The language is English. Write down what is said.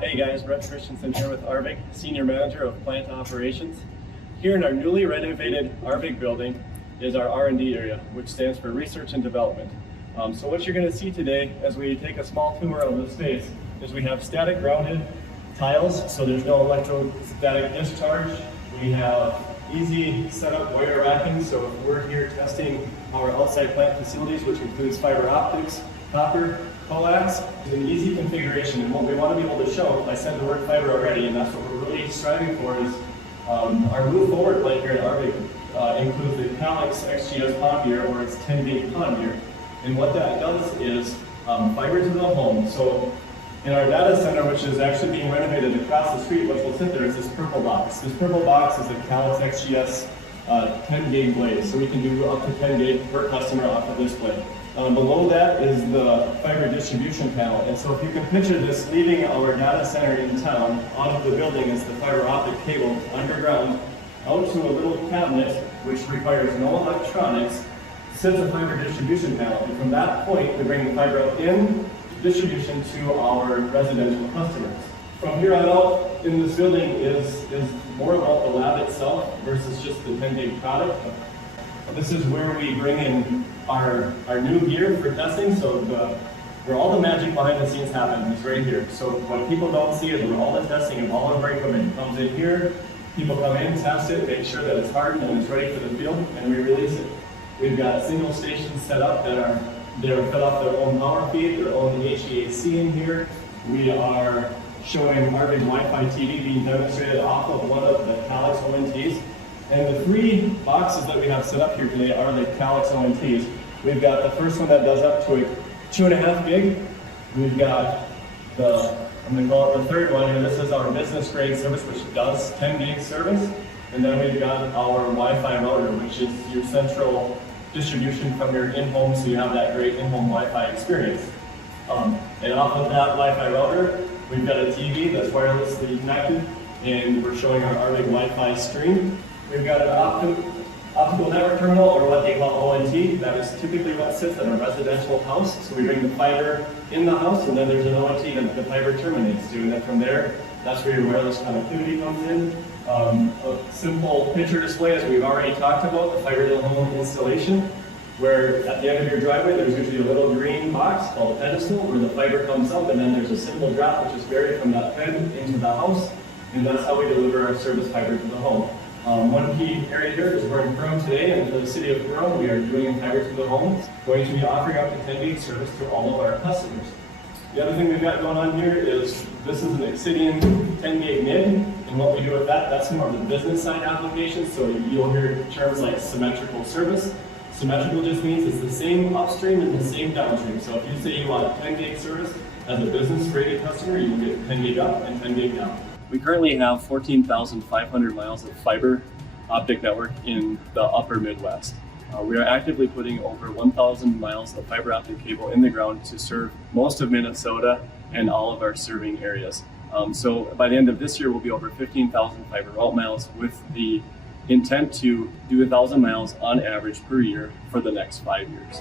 Hey guys, Brett Christensen here with Arvig, Senior Manager of Plant Operations. Here in our newly renovated Arvig building is our R&D area, which stands for Research and Development. So what you're going to see today as we take a small tour of the space is we have static grounded tiles, so there's no electrostatic discharge. We have easy setup wire racking, so if we're here testing our outside plant facilities, which includes fiber optics, copper, coax, is an easy configuration. And what we want to be able to show, I said the word fiber already, and that's what we're really striving for, is our move forward plant here at Arvig includes the Calyx XGS pond gear, or its 10-gate pond gear. And what that does is fiber to the home. So in our data center, which is actually being renovated across the street, what will sit there is this purple box. This purple box is a Calyx XGS 10-gate blaze. So we can do up to 10 gate per customer off of this blade. Below that is the fiber distribution panel. And so if you can picture this, leaving our data center in town, out of the building is the fiber optic cable underground, out to a little cabinet, which requires no electronics, sits a fiber distribution panel. And from that point, we bring the fiber up in distribution to our residential customers. From here on out in this building is more about the lab itself versus just the 10-gate product. This is where we bring in our new gear for testing, so where all the magic behind the scenes happens is right here. So what people don't see is where all the testing and all of our equipment comes in here. People come in, test it, make sure that it's hardened and it's ready for the field, and we release it. We've got single stations set up they're fed off their own power feed, their own HVAC in here. We are showing Arvig Wi-Fi TV being demonstrated off of one of the Calyx ONTs. And the three boxes that we have set up here today are the Calyx ONTs. We've got the first one that does up to a 2.5 gig. We've got I'm going to call it the third one, and this is our business grade service, which does 10 gig service. And then we've got our Wi-Fi router, which is your central distribution from your in-home, so you have that great in-home Wi-Fi experience. And off of that Wi-Fi router, we've got a TV that's wirelessly connected, and we're showing our Arvig Wi-Fi stream. We've got an optical network terminal, or what they call ONT. That is typically what sits in a residential house. So we bring the fiber in the house, and then there's an ONT that the fiber terminates to. And then from there, that's where your wireless connectivity comes in. A simple picture display, as we've already talked about, the fiber to the home installation, where at the end of your driveway, there's usually a little green box called a pedestal, where the fiber comes up, and then there's a simple drop, which is buried from that ped into the house. And that's how we deliver our service fiber to the home. One key area here is we're in Ferrum today, and for the city of Ferrum, we are doing fiber to the home, going to be offering up to 10-gig service to all of our customers. The other thing we've got going on here is this is an Excidian 10-gig mid, and what we do with that, that's more of the business side application, so you'll hear terms like symmetrical service. Symmetrical just means it's the same upstream and the same downstream. So if you say you want a 10-gig service as a business-rated customer, you will get 10 gig up and 10 gig down. We currently have 14,500 miles of fiber optic network in the upper Midwest. We are actively putting over 1,000 miles of fiber optic cable in the ground to serve most of Minnesota and all of our serving areas. So by the end of this year, we'll be over 15,000 fiber route miles, with the intent to do 1,000 miles on average per year for the next 5 years.